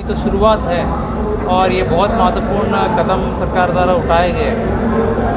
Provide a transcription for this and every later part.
अभी तो शुरुआत है और ये बहुत महत्वपूर्ण कदम सरकार द्वारा उठाए गए हैं,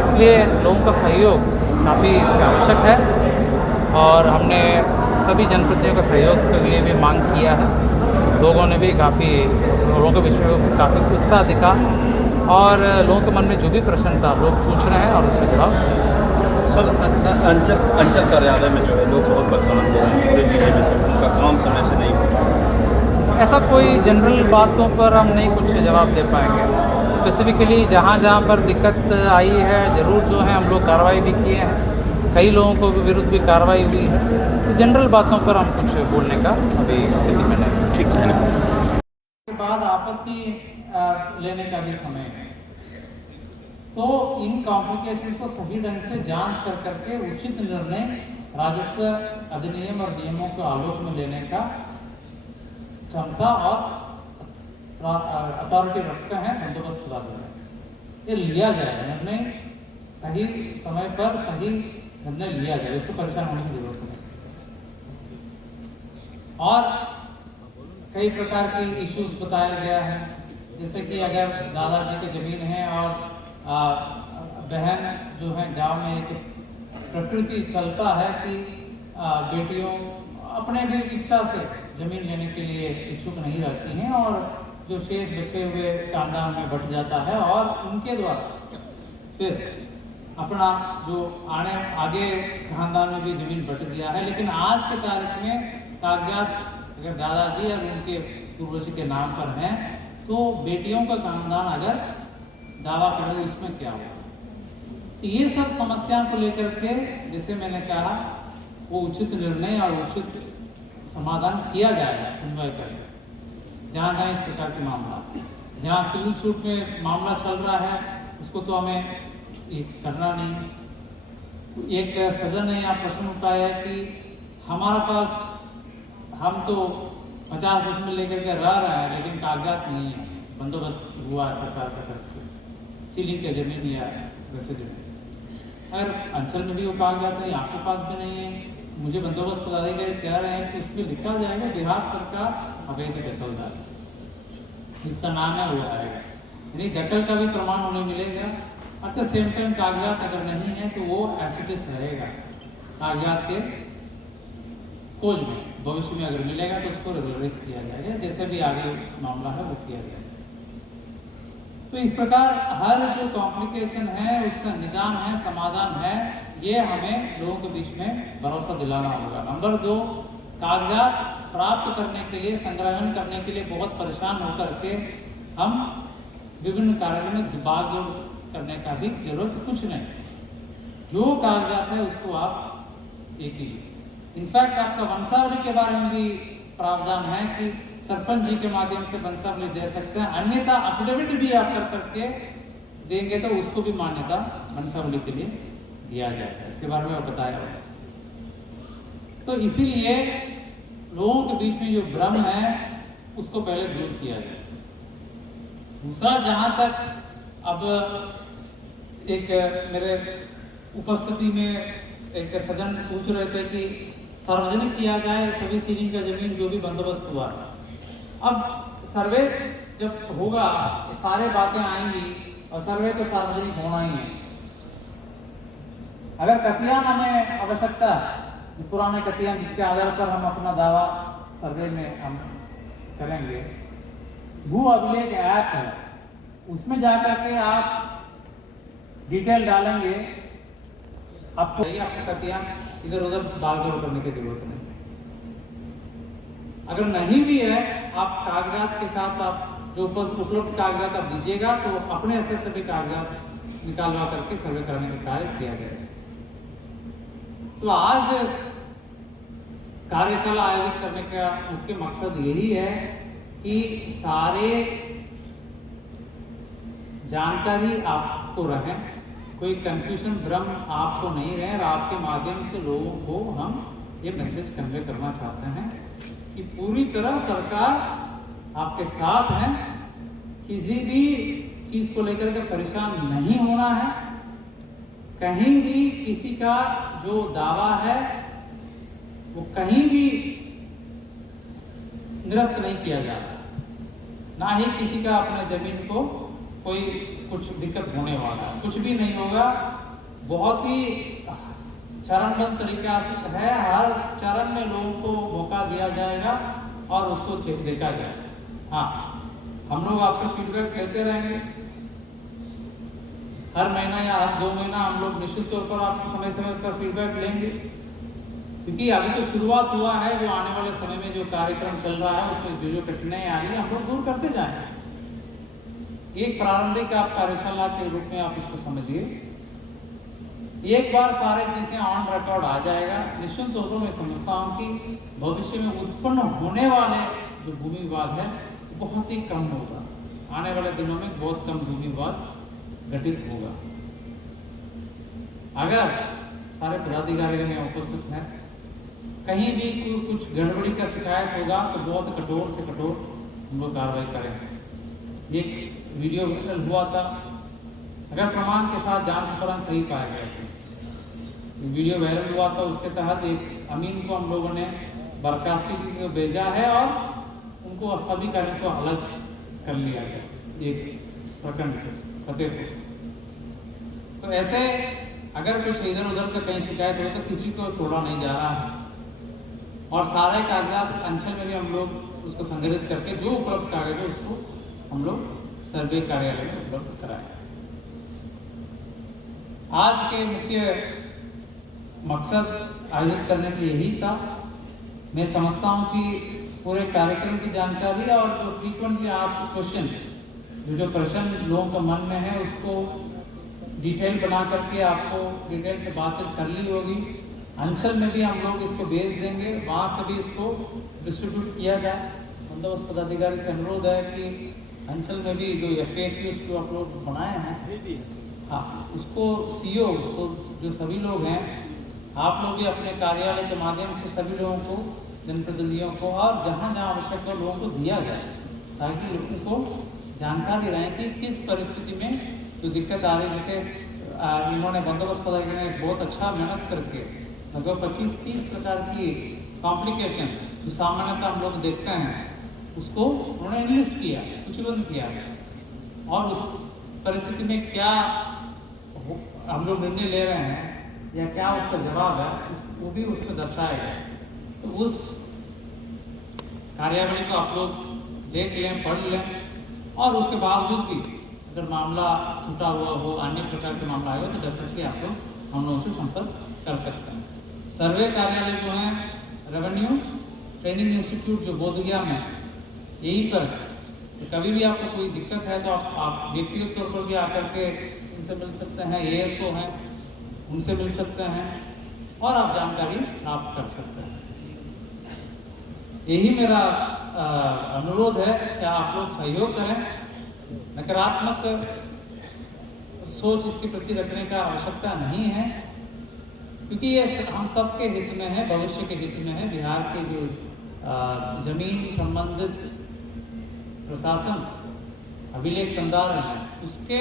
इसलिए लोगों का सहयोग काफ़ी इसका आवश्यक है और हमने सभी जनप्रतिनिधियों का सहयोग के लिए भी मांग किया है। लोगों ने भी लोगों के बीच में काफ़ी उत्साह दिखा और लोगों के मन में जो भी प्रश्न था लोग पूछ रहे हैं और उससे जवाब। सर, अंचल कार्यालय में जो है लोग बहुत परेशान हो रहे हैं पूरे जिले में, सब उनका काम समय से नहीं हो रहा। ऐसा कोई जनरल बातों पर हम नहीं कुछ जवाब दे पाएंगे। स्पेसिफिकली जहाँ जहाँ पर दिक्कत आई है ज़रूर जो है हम लोग कार्रवाई भी किए हैं, कई लोगों को विरुद्ध भी कार्रवाई हुई है, तो जनरल बातों पर हम कुछ बोलने का अभी स्थिति में नहीं। ठीक है ना। के बाद आपत्ति लेने का भी समय है, तो इन कॉम्प्लिकेशंस को सही ढंग से जांच कर करके उचित निर्णय राजस्व अधिनियम और नियमों के आलोक में लेने का क्षमता और अथॉरिटी रखते हैं बंदोबस्त प्राधिकरण। ये लिया जाए निर्णय, सही समय पर सही निर्णय लिया जाए, उसको परेशान होने की जरूरत नहीं। और कई प्रकार की इश्यूज बताया गया है, जैसे कि अगर दादाजी की जमीन है और बहन जो है गांव में, एक प्रकृति चलता है कि बेटियों अपने भी इच्छा से जमीन लेने के लिए इच्छुक नहीं रहती हैं और जो शेष बचे हुए खानदान में बढ़ जाता है और उनके द्वारा फिर अपना जो आगे खानदान में भी जमीन बट गया है। लेकिन आज के तारीख में कागजात अगर दादाजी और उनके पूर्वज के नाम पर हैं तो बेटियों का खानदान अगर दावा करें इसमें क्या होगा। तो ये सब समस्या को लेकर के जैसे मैंने कहा वो उचित निर्णय और उचित समाधान किया जाएगा सुनवाई करके। जहाँ जहाँ इस प्रकार के मामला, जहाँ सिविल सूट में मामला चल रहा है उसको तो हमें ये करना नहीं। एक सदन ने यहाँ प्रश्न उठाया है कि हमारा पास हम तो 50 डिसमिल लेकर के रह रहे हैं लेकिन कागजात नहीं है, बंदोबस्त हुआ है सरकार की तरफ से सीलिंग के जमीन या वैसे जमीन, अगर अंचल में भी वो कागजात नहीं, आपके पास भी नहीं है, मुझे बंदोबस्त पदाधिकारी कह रहे हैं कि उसमें लिखा जाएगा बिहार सरकार अवैध दखलदार, जिसका नाम है वो आएगा, यानी दखल का भी प्रमाण उन्हें मिलेगा। एट द सेम टाइम कागजात अगर नहीं है तो वो एसिडिस रहेगा कागजात के खोज में, भविष्य में अगर मिलेगा तो उसको रेगुलराइज किया जाएगा, जैसे भी आगे मामला है वो किया जाएगा। तो इस प्रकार हर जो कॉम्प्लिकेशन है उसका निदान है, समाधान है, ये हमें लोगों के बीच में भरोसा दिलाना होगा। नंबर 2, कागजात प्राप्त करने के लिए, संग्रहण करने के लिए बहुत परेशान होकर के हम विभिन्न कार्यों में भाग करने का भी जरूरत कुछ नहीं। जो कागजात है उसको आप एक कीजिए। इनफैक्ट आपका वंशावली के बारे में भी प्रावधान है कि सरपंच जी के माध्यम से वंशावली दे सकते हैं, अन्यथा अफिडेविट भी आप कर करके देंगे तो उसको भी मान्यता वंशावली के लिए दिया जाएगा। इसके बारे में बताया है। तो इसीलिए लोगों के बीच में जो भ्रम है उसको पहले दूर किया जाए। दूसरा, जहां तक अब एक मेरे उपस्थिति में एक सज्जन पूछ रहे थे कि सार्वजनिक किया जाए सभी सीलिंग का जमीन जो भी बंदोबस्त हुआ। अब सर्वे जब होगा सारे बातें आएंगी और सर्वे तो सार्वजनिक होना ही है। अगर कतियान हमें आवश्यकता है, पुराने कतियान जिसके आधार पर हम अपना दावा सर्वे में हम करेंगे, भू अभिलेख ऐप है, उसमें जाकर के आप डिटेल डालेंगे, आपको कतियान इधर उधर भागदौड़ करने की जरूरत नहीं। अगर नहीं भी है, आप कागजात के साथ आप जो उपलब्ध कागजात आप दीजिएगा तो अपने ऐसे सभी कागजात निकालवा करके सर्वे करने का कार्य किया जाएगा। तो आज कार्यशाला आयोजित करने का मुख्य मकसद यही है कि सारे जानकारी आपको रहे, कोई कंफ्यूजन भ्रम आपको नहीं रहे, और आपके माध्यम से लोगों को हम ये मैसेज कन्वे करना चाहते हैं कि पूरी तरह सरकार आपके साथ है, किसी भी चीज को लेकर के परेशान नहीं होना है। कहीं भी किसी का जो दावा है वो कहीं भी निरस्त नहीं किया जा रहा, ना ही किसी का अपने जमीन को कोई कुछ दिक्कत होने वाला है, कुछ भी नहीं होगा। बहुत ही चरणबद्ध तरीका से है, हर चरण में लोगों को मौका दिया जाएगा और उसको देखा जाएगा। हाँ, हम लोग आपसे फीडबैक लेते रहेंगे, हर महीना या हर 2 महीना हम लोग निश्चित तौर पर आपसे समय समय पर फीडबैक लेंगे, क्योंकि अभी तो शुरुआत हुआ है। जो आने वाले समय में जो कार्यक्रम चल रहा है उसमें जो जो कठिनाई आ रही है हम लोग दूर करते जाएंगे। एक प्रारंभिक आप कार्यशाला के रूप में आप इसको समझिए। एक बार सारे चीजें ऑन रिकॉर्ड आ जाएगा, निश्चित तौर पर मैं समझता हूँ कि भविष्य में उत्पन्न होने वाले जो भूमि विवाद है बहुत ही कम होगा। आने वाले दिनों में बहुत कम भूमि विवाद घटित होगा अगर सारे पदाधिकारी में उपस्थित हैं। कहीं भी कुछ गड़बड़ी का शिकायत होगा तो बहुत कठोर से कठोर हम लोग कार्रवाई करेंगे। एक वीडियो वायरल हुआ था, अगर प्रमाण के साथ जांच उपरांत सही पाया गया था, वीडियो वायरल हुआ था, उसके तहत एक अमीन को हम लोगों ने बर्खास्तगी को भेजा है और उनको सभी कार्यों से अलग कर लिया गया एक प्रखंड से फतेहपुर। तो ऐसे अगर कुछ इधर उधर का कहीं शिकायत हो तो किसी को छोड़ा नहीं जा रहा है और सारे कागजात अंचल में भी हम लोग उसको संग्रहित करके जो उपलब्ध कागज है उसको हम लोग सर्वे कार्यालय में उपलब्ध कराएं। आज के मुख्य मकसद आयोजित करने के लिए यही था। मैं समझता हूं कि पूरे कार्यक्रम की जानकारी और जो फ्रीक्वेंटली आस्क्ड क्वेश्चन जो प्रश्न लोगों के मन में है उसको डिटेल बना करके आपको डिटेल से बातचीत कर ली होगी। अंचल में भी हम लोग इसको भेज देंगे, वहाँ से भी इसको डिस्ट्रीब्यूट किया जाए। बंदोबस्त पदाधिकारी से अनुरोध है कि अंचल में भी जो FAQs जो आप लोग बनाए हैं, हाँ उसको CO उसको जो सभी लोग हैं आप लोग भी अपने कार्यालय के माध्यम से सभी लोगों को, जनप्रतिनिधियों को और जहाँ जहाँ आवश्यक हो लोगों को दिया जाए, ताकि लोगों को जानकारी रहे कि किस परिस्थिति में जो दिक्कत आ रही है। जैसे इन्होंने बंदोबस्त पदाधिकारी ने बहुत अच्छा मेहनत करके लगभग 25-30 प्रकार की कॉम्प्लिकेशन जो सामान्यतः हम लोग देखते हैं उसको उन्होंने लिस्ट किया, सूचीबद्ध किया और उस परिस्थिति में क्या हम लोग निर्णय ले रहे हैं या क्या उसका जवाब है वो भी उसमें दर्शाया गया। तो उस कार्यावली को आप लोग देख लें, पढ़ लें और उसके बावजूद भी अगर मामला छूटा हुआ हो, अन्य प्रकार के मामला आएगा तो डेफिनेटली आप लोग हम लोगों से संपर्क कर सकते हैं। सर्वे कार्यालय जो है रेवेन्यू ट्रेनिंग इंस्टीट्यूट जो बोधगया में यहीं पर, तो कभी भी आपको कोई दिक्कत है तो आप व्यक्तिगत तौर पर भी आकर के उनसे मिल सकते हैं, ASO हैं उनसे मिल सकते हैं और आप जानकारी प्राप्त कर सकते हैं। यही मेरा अनुरोध है कि आप लोग सहयोग करें, नकारात्मक सोच इसके प्रति रखने का आवश्यकता नहीं है, क्योंकि ये हम सबके हित में है, भविष्य के हित में है। बिहार के जो जमीन संबंधित प्रशासन अभिलेख संधारण है उसके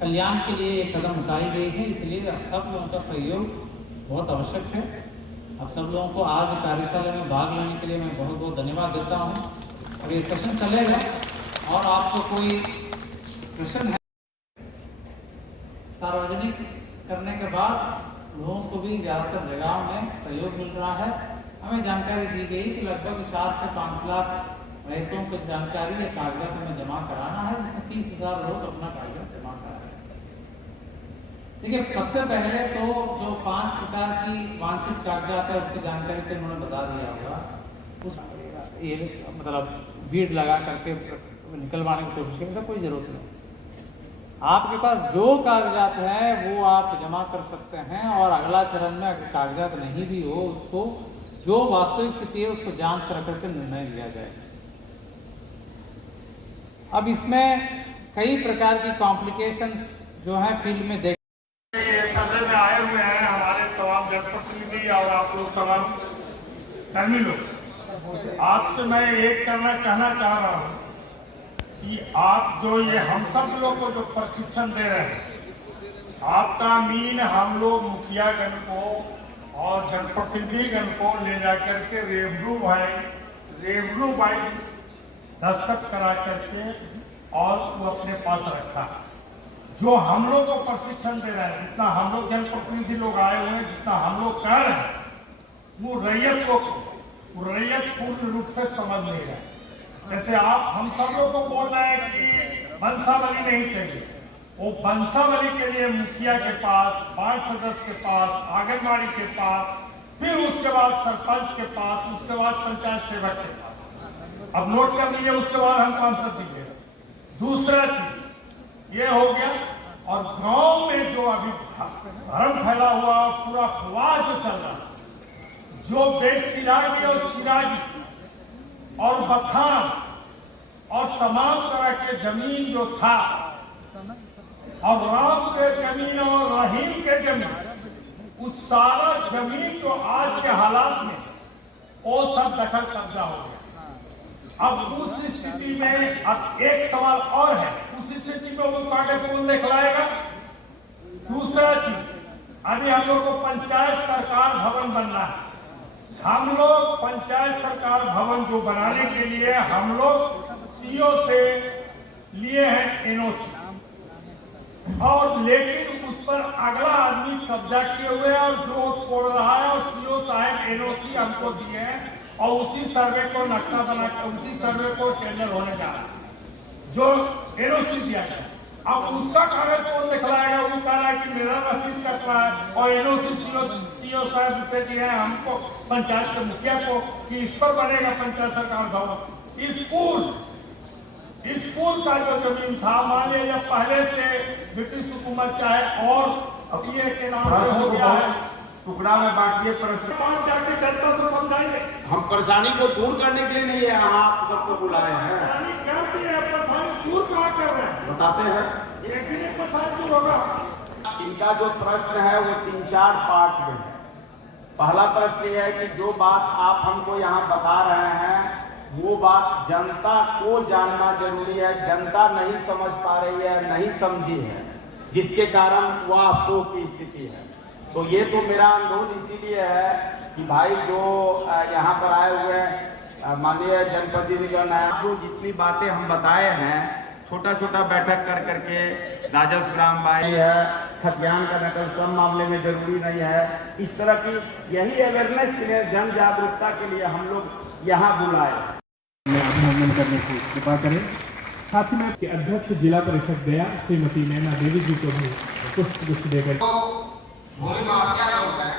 कल्याण के लिए ये कदम उठाई गई है, इसलिए सब लोगों का सहयोग बहुत आवश्यक है। आप सब लोगों को आज कार्यशाला में भाग लेने के लिए मैं बहुत बहुत धन्यवाद देता हूँ और ये सेशन चलेगा और आपको कोई प्रश्न है सार्वजनिक करने के बाद लोगों को भी ज़्यादातर जगहों में सहयोग मिल रहा है। हमें जानकारी दी गई कि लगभग 4 से 5 लाख रैयतों को जानकारी या कागजात में जमा कराना है, जिसमें 30,000 लोग अपना कागजात जमा करा रहे हैं। देखिए सबसे पहले तो जो 5 प्रकार की वांछित कागजात है उसकी जानकारी तो उन्होंने बता दिया होगा। उस ये मतलब भीड़ लगा करके निकलवाने की कोशिश करने की कोई जरूरत नहीं। आपके पास जो कागजात है वो आप जमा कर सकते हैं और अगला चरण में अगर कागजात नहीं भी हो उसको जो वास्तविक स्थिति है उसको जांच कर करके निर्णय लिया जाएगा। अब इसमें कई प्रकार की कॉम्प्लिकेशंस जो है फील्ड में देख ये सर्वे में आए हुए हैं हमारे तमाम जनप्रतिनिधि और आप लोग तमाम कर्मी लोग। आपसे मैं एक कहना चाह रहा हूँ कि आप जो ये हम सब लोग को जो प्रशिक्षण दे रहे हैं, आपका अमीन हम लोग मुखियागण को और जनप्रतिनिधिगण को ले जाकर के रेवन्यू वाइज दस्तखत करा करके और वो अपने पास रखा। जो हम लोग को प्रशिक्षण दे रहे हैं, जितना हम लोग जनप्रतिनिधि लोग आए हुए हैं, जितना हम लोग कह रहे हैं, वो रैयत पूर्ण रूप से समझ नहीं रहे। जैसे आप हम सब लोग को बोल रहे हैं कि वंशावली नहीं चाहिए, वो वंशावली के लिए मुखिया के पास, वार्ड सदस्य के पास, आंगनबाड़ी के पास, फिर उसके बाद सरपंच के पास, उसके बाद पंचायत सेवक के पास। अब नोट कर लीजिए, उसके बाद हम कॉन्सेप्ट दिखेगा। दूसरा चीज ये हो गया, और गांव में जो अभी भ्रम फैला हुआ, पूरा अफवाह जो चल रहा, जो बेचिरागी और चिरागी और बथान और तमाम तरह के जमीन जो था, और राम के जमीन और रहीम के जमीन, उस सारा जमीन जो आज के हालात में वो सब दखल कब्जा हो गया। अब उस स्थिति में अब एक सवाल और है, उस स्थिति में वो कागज कौन दिखलाएगा? दूसरा चीज, अभी हम लोग को पंचायत सरकार भवन बनना है। हम लोग पंचायत सरकार भवन जो बनाने के लिए हम लोग सीओ से लिए हैं एनओसी, और लेकिन उस पर अगला आदमी कब्जा किए हुए है और जो तोड़ रहा है, और सीओ साहब एनओसी हमको दिए हैं, और उसी सर्वे को नक्शा बनाकर उसी सर्वे को टेंडर होने जा रहा है जो एनओसी दिया गया। अब उसका कागज कौन दिखलाएगा? वो कह रहा है कि मेरा रसीद कट रहा है, और एनओसी सीओ साहब रुपए दिए हैं हमको, पंचायत के मुखिया को, कि इस पर बनेगा पंचायत सरकार भवन। स्कूल का जो जमीन था, मान लीजिए पहले से ब्रिटिश हुकूमत चाहे और ये के नाम से हो गया है, टुकड़ा में बांटिए प्रश्न। जाके चलता तो समझाइए। हम परेशानी को दूर करने के लिए नहीं है, आप सबको बुलाए हैं। क्या किया? परेशानी दूर कहाँ कर रहे हैं? बताते हैं। एक ही परेशानी दूर होगा। इनका जो प्रश्न है वो 3-4 पार्ट में है। पहला प्रश्न ये है कि जो बात आप हमको यहाँ बता रहे हैं वो बात जनता को जानना जरूरी है। जनता नहीं समझ पा रही है, नहीं समझी है, जिसके कारण वह आपको की स्थिति है। तो ये तो मेरा अनुरोध इसीलिए है कि भाई जो यहाँ पर आए हुए माननीय जनप्रतिनिधिगण हैं, जो जितनी बातें हम बताए हैं, छोटा छोटा बैठक कर करके राजस्व ग्राम बाई है, खतियान का नकल सब मामले में जरूरी नहीं है। इस तरह की यही अवेयरनेस के लिए, जन जागरूकता के लिए हम लोग यहाँ बुलाए। अभिनंदन करने की कृपा करें। साथ ही में अध्यक्ष जिला परिषद गया श्रीमती नैना देवी जी को भी पुष्प देकर भूमि माफिया लोग हैं,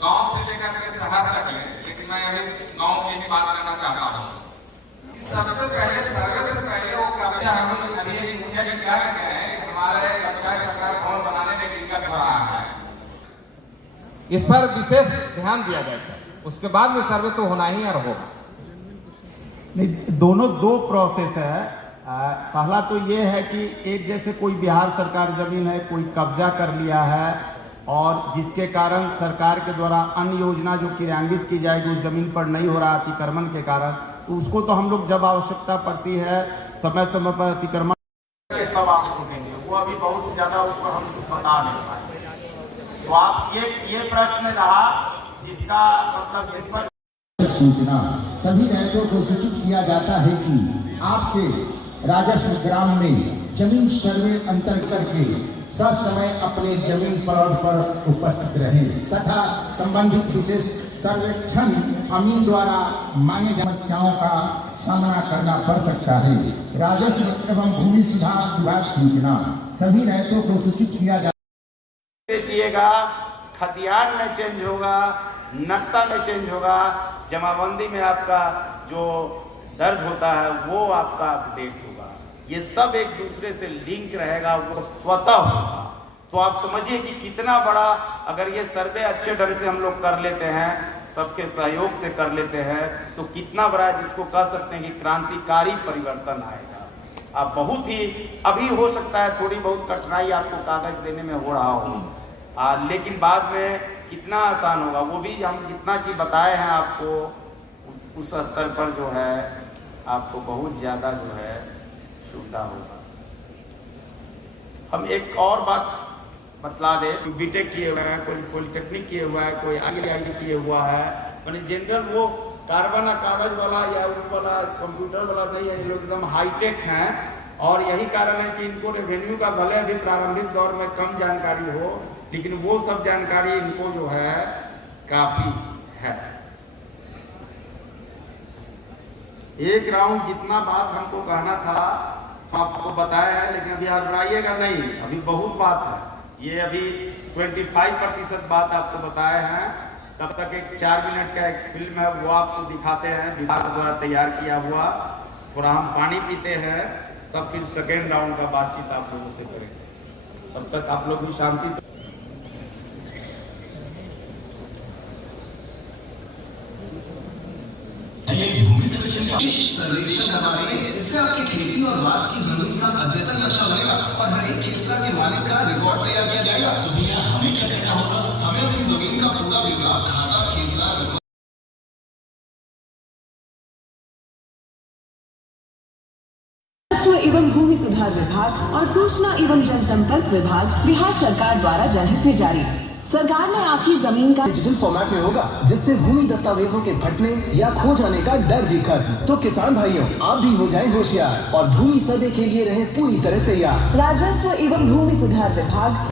गांव से लेकर के शहर तक है, लेकिन मैं अभी गांव की ही बात करना चाहता हूँ कि सबसे पहले सर्वे से पहले वो कब्जा हम अभी मुखिया जी क्या कह रहे हैं कि हमारे पंचायत सरकार भवन बनाने में दिक्कत हो रहा है, इस पर विशेष ध्यान दिया जाए सर। उसके बाद में सर्वे तो होना ही और होगा। नहीं, दोनों दो प्रोसेस है। पहला तो ये है कि एक जैसे कोई बिहार सरकार जमीन है, कोई कब्जा कर लिया है, और जिसके कारण सरकार के द्वारा अन्य योजना जो क्रियान्वित की जाएगी उस जमीन पर नहीं हो रहा अतिक्रमण के कारण, तो उसको तो हम लोग जब आवश्यकता पड़ती है समय समय पर अतिक्रमण सब आपको देंगे। वो अभी बहुत ज़्यादा उस पर हम कुछ बता नहीं पाए। तो आप ये प्रश्न रहा जिसका मतलब जिस पर सूचना सभी रैयतों को सूचित किया जाता है कि आपके राजस्व ग्राम में जमीन सर्वे अंतर्गत करके ससमय अपने जमीन प्लॉट पर उपस्थित रहे तथा संबंधित विशेष सर्वेक्षण अमीन द्वारा मांगे समस्याओं का सामना करना पड़ सकता है। राजस्व एवं भूमि सुधार विभाग सूचना सभी रैयतों को सूचित किया जाएगा। खतियान में चेंज होगा, नक्शा में चेंज होगा, जमाबंदी में आपका जो दर्ज होता है वो आपका अपडेट होगा। ये सब एक दूसरे से लिंक रहेगा, वो स्वतः होगा। तो आप समझिए कि कितना बड़ा, अगर ये सर्वे अच्छे ढंग से हम लोग कर लेते हैं, सबके सहयोग से कर लेते हैं, तो कितना बड़ा, जिसको कह सकते हैं कि क्रांतिकारी परिवर्तन आएगा। अब बहुत ही अभी हो सकता है थोड़ी बहुत कठिनाई आपको कागज देने में हो रहा हो, लेकिन बाद में कितना आसान होगा। वो भी हम जितना चीज बताए हैं आपको उस स्तर पर जो है आपको बहुत ज़्यादा जो है सुविधा होगा। हम एक और बात बतला दें, बीटेक किए हुआ है, कोई पॉलिटेक्निक किए हुआ है, कोई आगे किए हुआ है, मैंने जनरल वो कार्बन कागज वाला या वो वाला कंप्यूटर वाला नहीं है, ये लोग एकदम हाईटेक हैं। और यही कारण है कि इनको रेवेन्यू का भले अभी प्रारंभिक दौर में कम जानकारी हो, लेकिन वो सब जानकारी इनको जो है काफी है। एक राउंड जितना बात हमको कहना था आपको बताया है, लेकिन अभी घबराइएगा नहीं, अभी बहुत बात है। ये अभी 25% बात आपको बताए हैं। तब तक एक 4 मिनट का एक फिल्म है, वो आपको दिखाते हैं, विभाग द्वारा तैयार किया हुआ। थोड़ा हम पानी पीते हैं, तब फिर सेकेंड राउंड का बातचीत आप लोगों से करेंगे। तब तक आप लोग भी शांति से सर्वेक्षण करवाने इससे आपकी खेती और वास की जमीन का अद्यतन नक्शा बनेगा और हर एक खेसरा के मालिक का रिकॉर्ड तैयार किया जाएगा। तो भैया हमें क्या करना होगा? हमें अपनी जमीन का पूरा ब्यौरा, खाता, खेसरा एवं भूमि सुधार विभाग और सूचना एवं जनसंपर्क विभाग बिहार सरकार द्वारा जनहित में जारी। सरकार ने आपकी जमीन का डिजिटल फॉर्मेट में होगा, जिससे भूमि दस्तावेजों के फटने या खो जाने का डर भी खत्म। तो किसान भाइयों, आप भी हो जाएं होशियार और भूमि सर्वे के लिए रहे पूरी तरह तैयार। राजस्व एवं भूमि सुधार विभाग